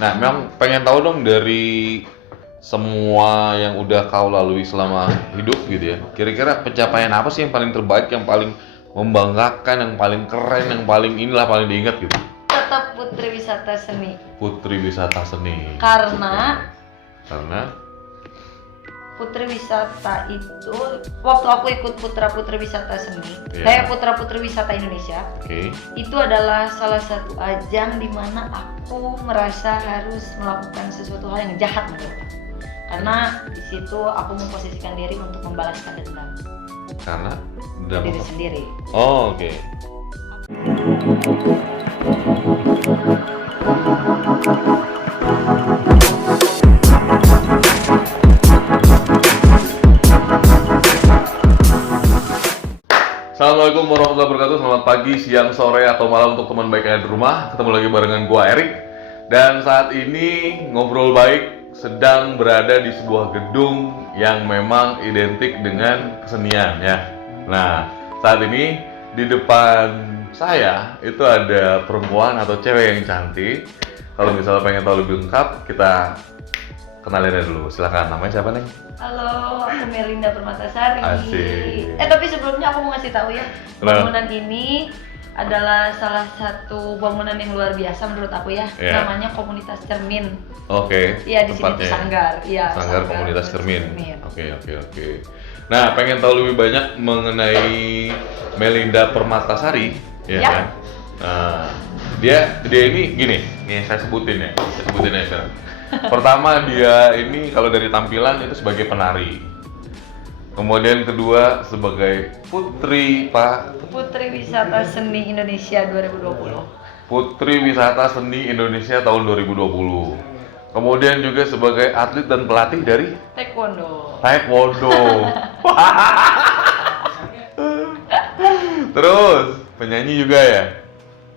Nah, memang pengen tahu dong dari semua yang udah kau lalui selama hidup gitu ya. Kira-kira pencapaian apa sih yang paling terbaik, yang paling membanggakan, yang paling keren, yang paling inilah paling diingat gitu? Tetap Putri Wisata Seni. Putri Wisata Seni. Karena Putri Wisata itu waktu aku ikut Putra Putri Wisata Seni, Putra Putri Wisata Indonesia, itu adalah salah satu ajang di mana aku merasa harus melakukan sesuatu hal yang jahat menurutku. Karena di situ aku memposisikan diri untuk membalaskan dendam. Karena diri sendiri. Oh, oke. Assalamualaikum warahmatullahi wabarakatuh. Selamat pagi, siang, sore, atau malam untuk teman baik yang di rumah. Ketemu lagi barengan gua Erik. Dan saat ini Ngobrol Baik sedang berada di sebuah gedung yang memang identik dengan kesenian ya. Nah, saat ini di depan saya itu ada perempuan atau cewek yang cantik. Kalau misalnya pengen tahu lebih lengkap, kita kenalin aja dulu. Silakan, namanya siapa, Neng? Halo, aku Melinda Permatasari. Asik. Tapi sebelumnya aku mau ngasih tahu ya, bangunan ini adalah salah satu bangunan yang luar biasa menurut aku ya. Namanya Komunitas Cermin. Oke. Iya, di sini Sanggar. Iya, Sanggar Komunitas Cermin. Oke. Nah, pengen tahu lebih banyak mengenai Melinda Permatasari, ya kan? Nah, dia ini gini, nih saya sebutin ya sekarang. Pertama, dia ini kalau dari tampilan itu sebagai penari. Kemudian kedua sebagai Putri Wisata Seni Indonesia 2020. Putri Wisata Seni Indonesia tahun 2020. Kemudian juga sebagai atlet dan pelatih dari Taekwondo. Terus penyanyi juga ya?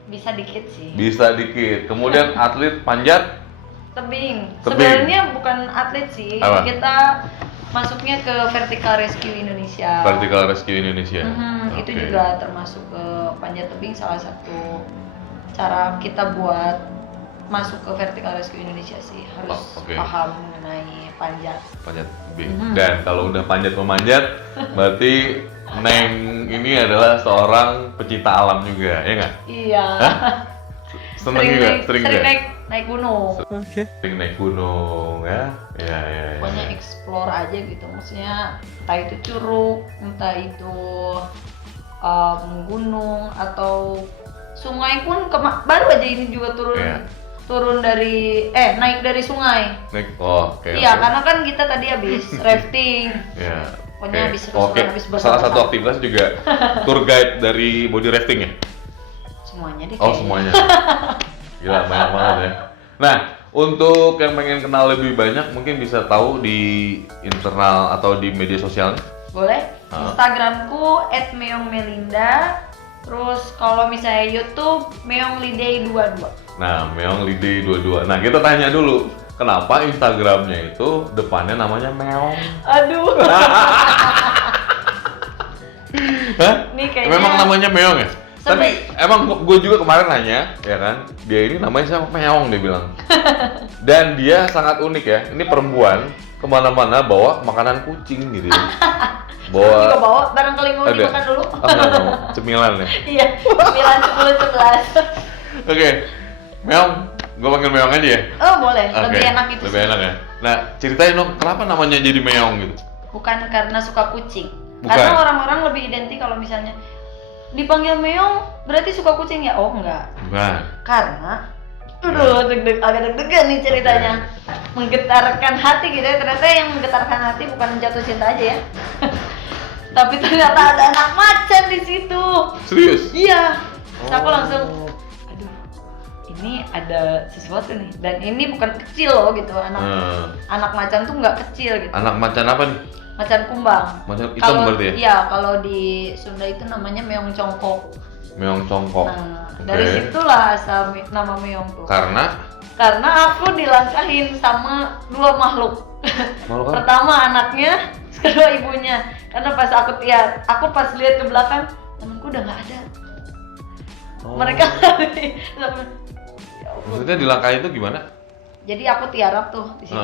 Bisa dikit sih. Bisa dikit. Kemudian atlet panjat tebing. Sebenarnya bukan atlet sih. Apa? Kita masuknya ke Vertical Rescue Indonesia. Itu juga termasuk ke panjat tebing, salah satu cara kita buat masuk ke Vertical Rescue Indonesia sih. Harus paham mengenai panjat tebing. Dan kalau udah panjat memanjat, berarti Neng ini adalah seorang pecinta alam juga, ya nggak? Iya. Sering naik gunung. Sering naik gunung ya. Pokoknya explore aja gitu. Maksudnya entah itu curug, entah itu gunung atau sungai pun baru aja ini juga turun dari naik dari sungai. Karena kan kita tadi habis rafting. Pokoknya habis bersama. Salah satu aktivitas juga tour guide dari body rafting ya? Semuanya deh. Semuanya. Gila, banyak banget ya. Nah, untuk yang pengen kenal lebih banyak mungkin bisa tahu di internal atau di media sosial. Boleh. Instagramku @meongmelinda. Terus kalau misalnya YouTube meongliday22. Nah, meongliday22. Nah, kita tanya dulu, kenapa Instagramnya itu depannya namanya Meong? Aduh. Hah? Nih kayaknya memang namanya Meong ya? Tapi emang gue juga kemarin nanya, ya kan, dia ini namanya siapa? Meong, dia bilang. Dan dia sangat unik ya, ini perempuan kemana-mana bawa makanan kucing gitu ya. Bawa barangkali mau dimakan dulu. Cemilan ya? Iya, cemilan 10-11. Oke, Meong, gue panggil Meong aja ya? Oh boleh, lebih enak itu. Lebih enak ya? Nah, ceritain dong, kenapa namanya jadi Meong gitu? Bukan karena suka kucing. Karena orang-orang lebih identik kalau misalnya dipanggil Meong berarti suka kucing ya? Oh enggak. Bukan. Karena agak deg-degan nih ceritanya. Menggetarkan hati gitu ya. Ternyata yang menggetarkan hati bukan jatuh cinta aja ya. Tapi ternyata ada anak macan di situ. Serius? Iya. Terus aku langsung ini ada sesuatu nih. Dan ini bukan kecil loh gitu. Anak macan tuh nggak kecil gitu. Anak macan apa nih? Macan kumbang. Macan hitam berarti ya? Iya, kalau di Sunda itu namanya meong congkok. Meong congkok. Nah, dari situlah asal nama meong tuh. Karena aku dilangkahin sama dua makhluk. Pertama anaknya, kedua ibunya. Karena pas aku lihat ke belakang, temanku udah nggak ada. Mereka lari. Maksudnya dilangkahin itu gimana? Jadi aku tiarap tuh di situ.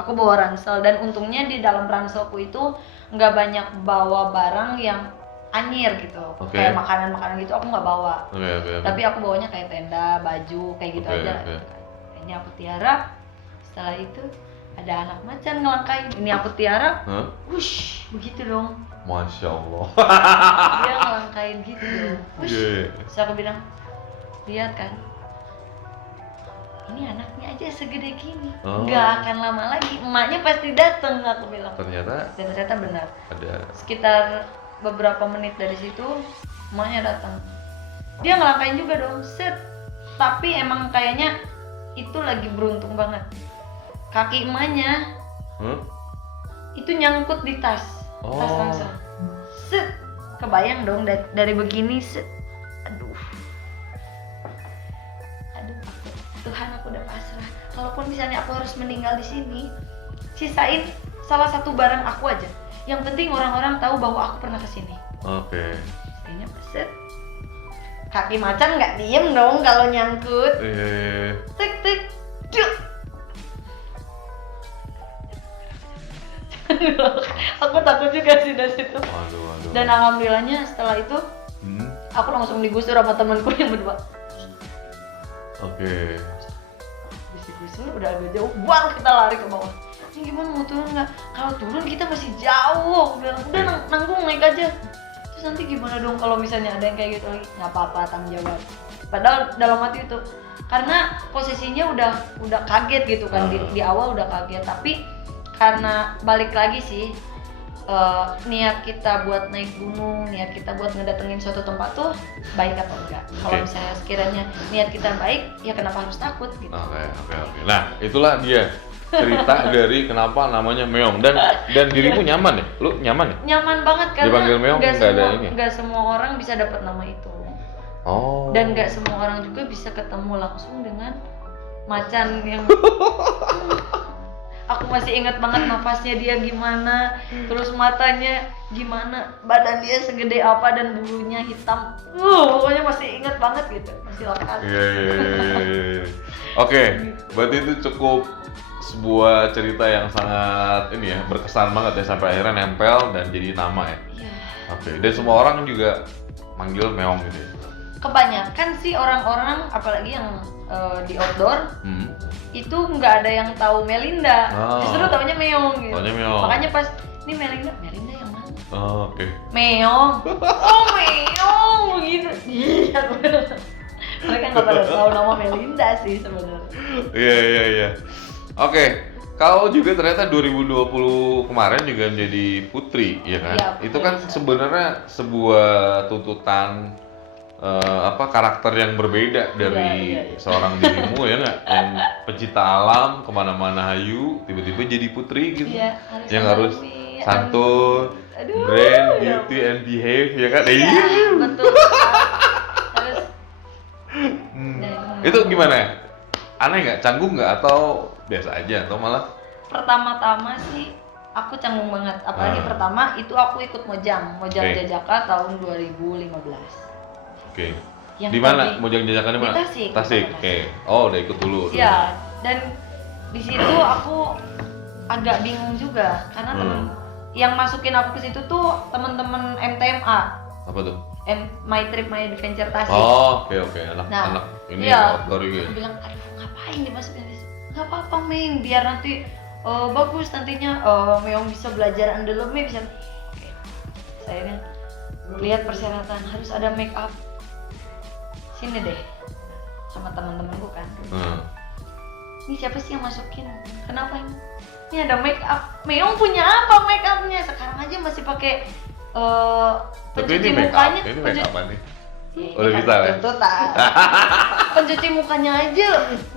Aku bawa ransel dan untungnya di dalam ranselku itu nggak banyak bawa barang yang anyir gitu. Kayak makanan-makanan gitu aku nggak bawa. Tapi aku bawanya kayak tenda, baju, kayak gitu aja. Ini aku tiarap. Setelah itu ada anak macan ngelangkain. Ini aku tiarap. Wush, begitu dong. Masya Allah. Dia ngelangkain gitu dong. Wush. Terus aku bilang, lihat kan, ini anaknya aja segede gini, nggak akan lama lagi emaknya pasti dateng, aku bilang. Ternyata benar. Ada sekitar beberapa menit dari situ emaknya datang. Dia ngelangkain juga dong, set. Tapi emang kayaknya itu lagi beruntung banget. Kaki emaknya itu nyangkut di tas ransel. Set, kebayang dong dari begini, set. Tuhan, aku udah pasrah. Kalaupun misalnya aku harus meninggal di sini, sisain salah satu barang aku aja. Yang penting orang-orang tahu bahwa aku pernah kesini. Kayaknya peset. Kaki macan nggak diem dong kalau nyangkut. Tek tek, duk. Aku takut juga sih dari situ. Dan alhamdulillahnya setelah itu, aku langsung digusur sama temanku yang berdua. Digusur udah agak jauh, buang kita lari ke bawah. Ini gimana mau turun nggak? Kalau turun kita masih jauh. Aku bilang udah nanggung naik aja. Terus nanti gimana dong kalau misalnya ada yang kayak gitu lagi? Nggak apa-apa, tanggung jawab. Padahal dalam hati itu, karena posisinya udah kaget gitu kan, di awal udah kaget. Tapi karena balik lagi sih, niat kita buat naik gunung, niat kita buat ngedatengin suatu tempat tuh baik atau enggak. Kalau misalnya sekiranya niat kita baik, ya kenapa harus takut gitu. Nah, itulah dia cerita dari kenapa namanya Meong. Dan dirimu nyaman ya? Lu nyaman ya? Nyaman banget karena dipanggil Meong nggak semua orang bisa dapat nama itu. Dan nggak semua orang juga bisa ketemu langsung dengan macan yang aku masih ingat banget nafasnya dia gimana, terus matanya gimana, badan dia segede apa dan bulunya hitam. Pokoknya masih ingat banget gitu, masih lekat. Berarti itu cukup sebuah cerita yang sangat berkesan banget ya, sampai akhirnya nempel dan jadi nama ya. Dan semua orang juga manggil Meong gitu ya. Kebanyakan sih orang-orang, apalagi yang di outdoor, itu nggak ada yang tahu Melinda, justru taunya Meong gitu. Makanya pas ini Melinda yang mana? Meong. Meong begitu. Iya. Mereka nggak pada tahu nama Melinda sih sebenarnya. Iya. Kau juga ternyata 2020 kemarin juga menjadi putri, ya kan? Itu kan sebenarnya sebuah tuntutan karakter yang berbeda dari seorang dirimu ya nggak, yang pecinta alam kemana-mana hayu, tiba-tiba jadi putri gitu, yang harus santun, brand, beauty and behave ya kan? Betul. Harus. Itu gimana? Aneh nggak? Canggung nggak? Atau biasa aja? Atau malah? Pertama-tama sih aku canggung banget, apalagi pertama itu aku ikut Mojang Jajaka tahun 2015. Di mana Mojang Jajakannya mana? Di Tasik. Udah ikut dulu. Iya, dan di situ aku agak bingung juga karena temen yang masukin aku ke situ tuh teman-teman MTMA. Apa tuh? My Trip My Adventure Tasik. Anak ini outdoor juga. Aku bilang, aduh ngapain dimasukin di situ? Nggak apa-apa Meng, biar nanti bagus nantinya Meong bisa belajar andelome bisa. Saya lihat persyaratan harus ada make up. Sini deh sama teman-temanku kan. Ini siapa sih yang masukin? Kenapa ini? Ini ada make up. Meong punya apa make upnya? Sekarang aja masih pakai pencuci mukanya. Ini make up nih. Udah bisa ya? Pencuci mukanya aja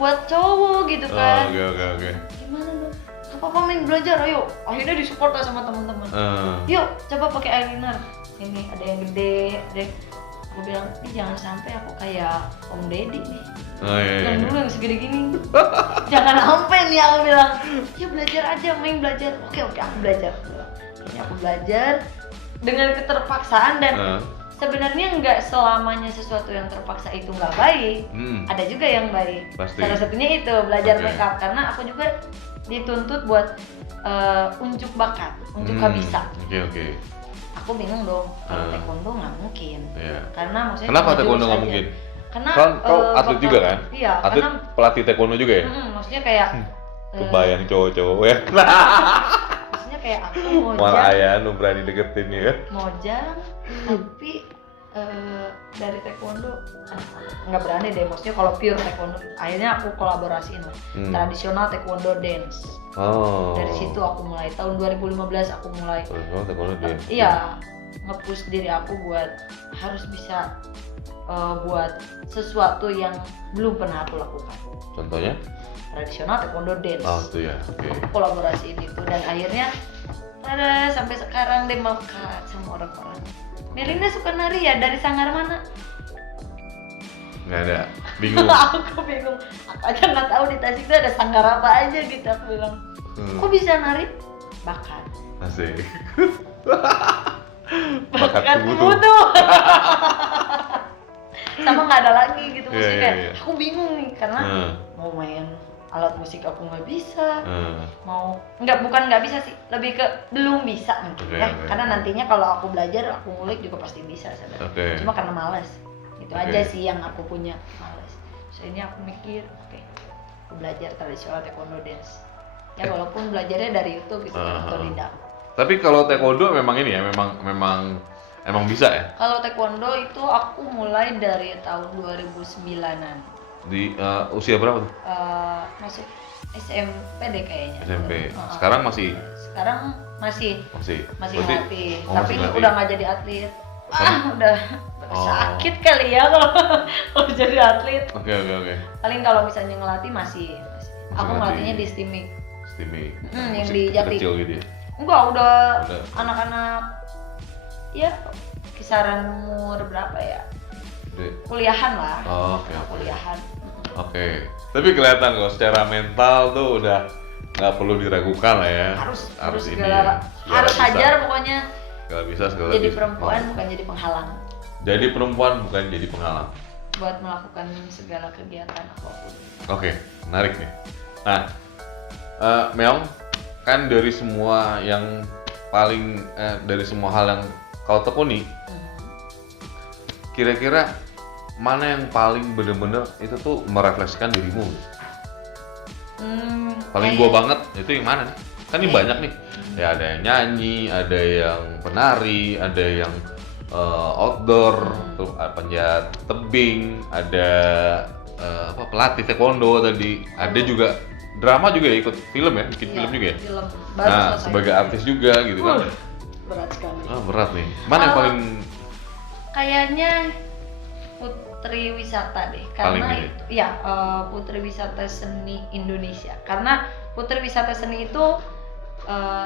buat cowok gitu kan. Oke. Gimana dong? Gak apa-apa Meng, belajar ayo. Akhirnya disupport lah sama teman-teman. Yuk coba pakai eyeliner. Ini ada yang gede, aku bilang, ini jangan sampai aku kayak Om Deddy nih. Yang dulu yang segede gini. Jangan sampai nih, aku bilang. Ya belajar aja, Meng belajar. Oke, aku belajar. Ini aku belajar dengan keterpaksaan dan sebenarnya nggak selamanya sesuatu yang terpaksa itu nggak baik. Ada juga yang baik. Pasti. Salah satunya itu belajar Oke. makeup karena aku juga dituntut buat unjuk bakat, unjuk bisa. Oke. Aku bingung dong kalau taekwondo nggak mungkin. Iya. Karena maksudnya Kenapa cuma taekwondo jurus nggak aja. mungkin? Karena Kan kau atlet bakal- juga kan? Iya, Atlet karena pelatih taekwondo juga ya? maksudnya kayak Kebayang cowok-cowok ya. maksudnya kayak aku Malah mojang, ayah nu berani deketin ya. tapi dari taekwondo nggak berani deh, maksudnya kalau pure taekwondo akhirnya aku kolaborasiin lah tradisional taekwondo dance. Oh. Dari situ aku mulai tahun 2015 aku mulai Taekwondo dia. iya nge-push diri aku buat harus bisa buat sesuatu yang belum pernah aku lakukan. Contohnya? Tradisional taekwondo dance. Oh itu ya. Oke. Kolaborasiin itu dan akhirnya ada sampai sekarang deh melekat sama orang-orang. Melinda suka nari ya, dari sanggar mana? Nggak ada. Bingung. Aku bingung. Aku aja nggak tahu di Tasik itu ada sanggar apa aja gitu. Aku bilang, kok bisa nari? Bakat. Asik. Bakat tubuh tubuh. Sama nggak ada lagi gitu Iya, musiknya. iya. Aku bingung nih karena mau main alat musik aku nggak bisa. Mau bukan nggak bisa sih, lebih ke belum bisa mungkin Oke, ya. oke. Karena nantinya kalau aku belajar, aku ngulik juga pasti bisa sebenarnya. Oke. Cuma karena malas. Itu Oke. aja sih yang aku punya, malas. Soalnya aku mikir, oke, aku belajar tradisional taekwondo dance. Ya walaupun belajarnya dari YouTube gitu kan, atau lidah. Tapi kalau taekwondo memang ini ya, memang bisa ya? Kalau taekwondo itu aku mulai dari tahun 2009-an. Di usia berapa tuh? Masuk SMP deh kayaknya. SMP. Sekarang masih Sekarang masih Berarti- ngelatih, oh, tapi masih ngelatih. udah nggak jadi atlet. Udah sakit kali ya kalau jadi atlet. Oke. Paling kalau misalnya ngelatih masih. Aku ngelatih. ngelatihnya di Stimik. Steaming. Yang Masih di Jati. kecil gitu ya. Udah Udah. anak-anak ya kisaran umur berapa ya? Udah. Kuliahan lah. Oh, oke. Kuliahan. Oke. Tapi kelihatan kok secara mental tuh udah nggak perlu diragukan lah ya. Harus ini segala, ya. harus Segala bisa. hajar pokoknya. Segala bisa segala Jadi bisa. perempuan Oh. bukan jadi penghalang Jadi perempuan bukan jadi penghalang. buat melakukan segala kegiatan apapun. Oke, menarik nih. Nah, Meong, kan dari semua yang paling dari semua hal yang kau tekuni, kira-kira mana yang paling bener-bener itu tuh merefleksikan dirimu? Paling gua banget itu yang mana nih? Kan ini banyak nih. Ya ada yang nyanyi, ada yang penari, ada yang outdoor, terus panjat tebing, ada pelatih taekwondo tadi, ada juga drama juga ya, ikut film ya, bikin film juga ya. Film. Baru Nah, selesai. sebagai artis juga gitu kan. Berat sekali. Berat nih. Mana yang paling Kayaknya Putri Wisata deh, Paling karena ini? itu ya Putri Wisata Seni Indonesia. Karena Putri Wisata Seni itu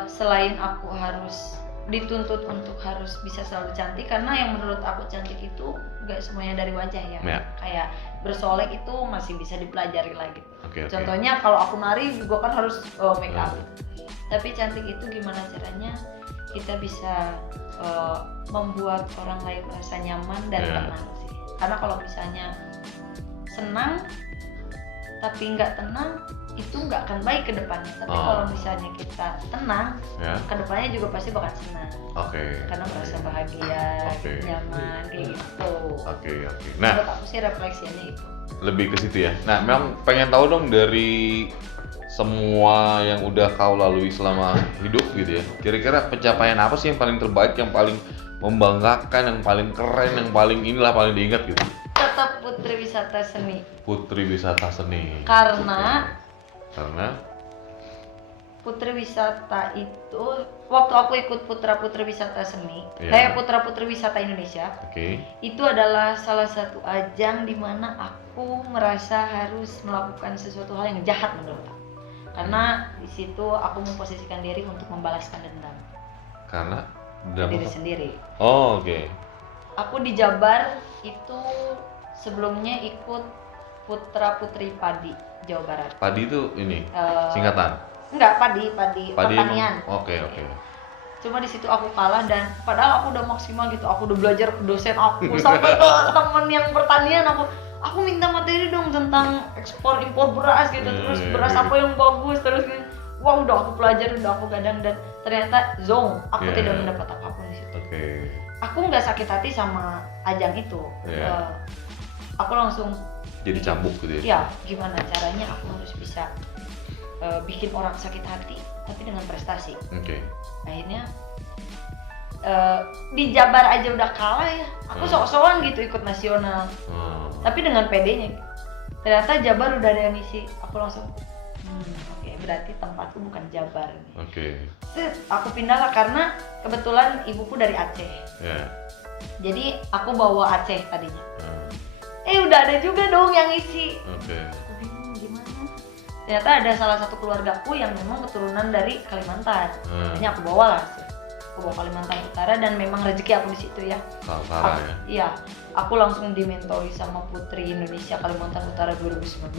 selain aku harus dituntut untuk harus bisa selalu cantik, karena yang menurut aku cantik itu nggak semuanya dari wajah ya. Ya. Kayak bersolek itu masih bisa dipelajari lagi. Oke. Contohnya kalau aku nari juga kan harus make up. Tapi cantik itu gimana caranya kita bisa membuat orang lain merasa nyaman dan tenang sih. Karena kalau misalnya senang tapi nggak tenang, itu nggak akan baik ke depannya. Tapi kalau misalnya kita tenang, ke depannya juga pasti bakal senang. Oke. Karena merasa bahagia, nyaman, kayak gitu. Oke. Nah, menurut aku sih refleksinya itu. lebih ke situ ya. Nah, memang pengen tahu dong dari semua yang udah kau lalui selama hidup gitu ya. Kira-kira pencapaian apa sih yang paling terbaik, yang paling membanggakan, yang paling keren, yang paling inilah paling diingat gitu? Tetap Putri Wisata Seni. Putri Wisata Seni. Karena Putri Wisata itu waktu aku ikut Putra-Putri Wisata Seni, Putra-Putri Wisata Indonesia. Itu adalah salah satu ajang di mana aku merasa harus melakukan sesuatu hal yang jahat menurut aku. Karena di situ aku memposisikan diri untuk membalaskan dendam. Karena diri sendiri. Oh, oke. Aku di Jabar itu sebelumnya ikut Putra-Putri Padi Jawa Barat. Padi itu ini singkatan. Enggak, padi pertanian. Oke. Cuma di situ aku kalah dan padahal aku udah maksimal gitu. Aku udah belajar ke dosen aku sampai ke temen yang pertanian aku minta materi dong tentang ekspor impor beras gitu. Terus beras apa yang bagus terus gitu. Wah, udah aku pelajari, udah aku gadang dan ternyata zong, aku tidak mendapat apapun di situ. Aku nggak sakit hati sama ajang itu. Aku langsung jadi cambuk gitu ya. Iya, gimana caranya aku harus bisa bikin orang sakit hati tapi dengan prestasi. Akhirnya di Jabar aja udah kalah ya. Aku sok-sokan gitu ikut nasional. Tapi dengan PD-nya. Ternyata Jabar udah ada yang isi. Aku langsung oke, berarti tempatku bukan Jabar nih. Aku pindah lah karena kebetulan ibuku dari Aceh. Jadi aku bawa Aceh tadinya. Udah ada juga dong yang isi. Aku bingung gimana. Ternyata ada salah satu keluargaku yang memang keturunan dari Kalimantan. Makanya aku bawa lah. Aku bawa Kalimantan Utara dan memang rezeki aku di situ ya. Utara ya. Iya. Aku langsung dimentori sama Putri Indonesia Kalimantan Utara 2019.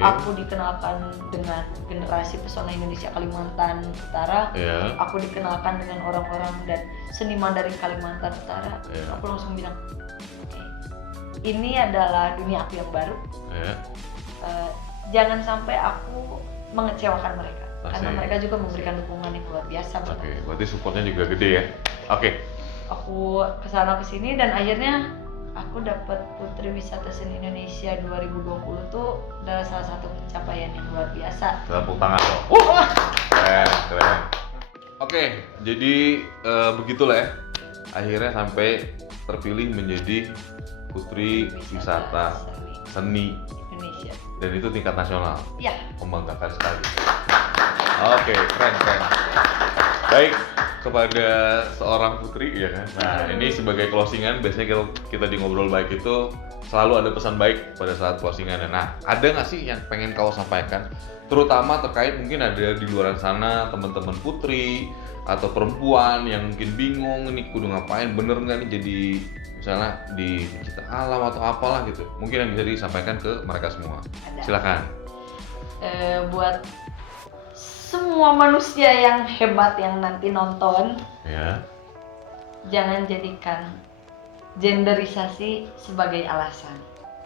Aku dikenalkan dengan generasi pesona Indonesia Kalimantan Utara. Aku dikenalkan dengan orang-orang dan seniman dari Kalimantan Utara. Aku langsung bilang, ini adalah dunia aku yang baru. Jangan sampai aku mengecewakan mereka. Karena mereka juga memberikan dukungan yang luar biasa. Berarti supportnya juga gede ya. Aku kesana kesini dan akhirnya aku dapat Putri Wisata Seni Indonesia 2020 tuh adalah salah satu pencapaian yang luar biasa. Tepuk tangan dong. Keren. Jadi begitulah ya. Akhirnya sampai terpilih menjadi Putri Wisata Seni Indonesia. Dan itu tingkat nasional. Iya. Membanggakan sekali. Keren. Baik, kepada seorang putri ya kan. Nah, ini sebagai closingan biasanya kita di ngobrol baik itu selalu ada pesan baik pada saat closingan. Nah, ada nggak sih yang pengen kau sampaikan, terutama terkait mungkin ada di luar sana teman-teman putri atau perempuan yang mungkin bingung ini kudu ngapain, bener nggak nih jadi misalnya di pencipta alam atau apalah gitu, mungkin yang bisa disampaikan ke mereka semua. Silakan. Buat semua manusia yang hebat yang nanti nonton, jangan jadikan genderisasi sebagai alasan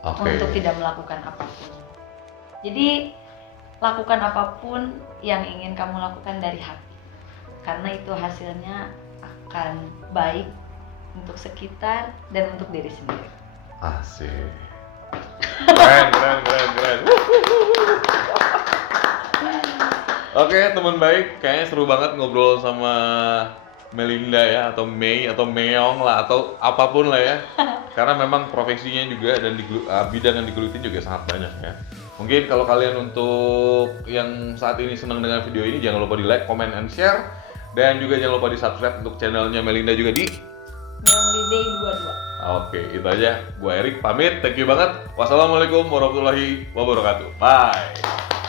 untuk tidak melakukan apapun. Jadi lakukan apapun yang ingin kamu lakukan dari hati, karena itu hasilnya akan baik untuk sekitar dan untuk diri sendiri. Asik. Keren. Teman baik, kayaknya seru banget ngobrol sama Melinda ya, atau Mei atau Meong lah, atau apapun lah ya. Karena memang profesinya juga dan bidang yang digeluti juga sangat banyak ya. Mungkin kalau kalian untuk yang saat ini senang dengan video ini, jangan lupa di like, comment, and share. Dan juga jangan lupa di subscribe untuk channelnya Melinda juga di Meong Liday 22. Itu aja. Gua Erik pamit. Thank you banget. Wassalamualaikum warahmatullahi wabarakatuh. Bye.